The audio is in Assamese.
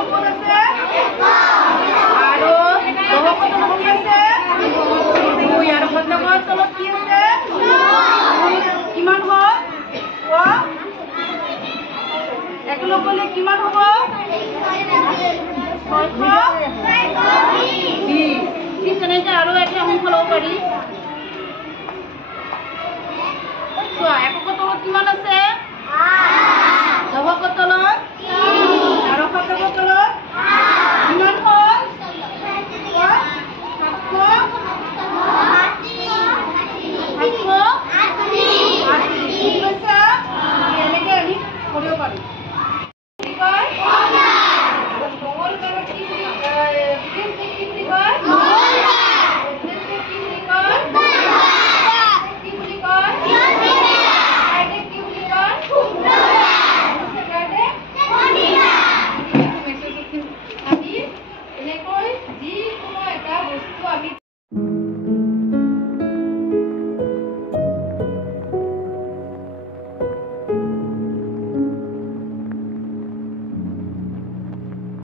ওপৰত আছে আৰু দহকৰ তলত কি আছে 2 আৰু শতকৰ তলত কি আছে কিমান হয় কোৱা একেলগ গ'লে কিমান হ'ব 620 ঠিক তেনেকৈ আৰু এটা অংক ল'ব পাৰি চোৱা একৰ তলত কিমান আছে 10কৰ তলত আৰু শতকৰ তলত কিমান হ'ল 780 এনেকৈ আমি কৰিব পাৰোঁ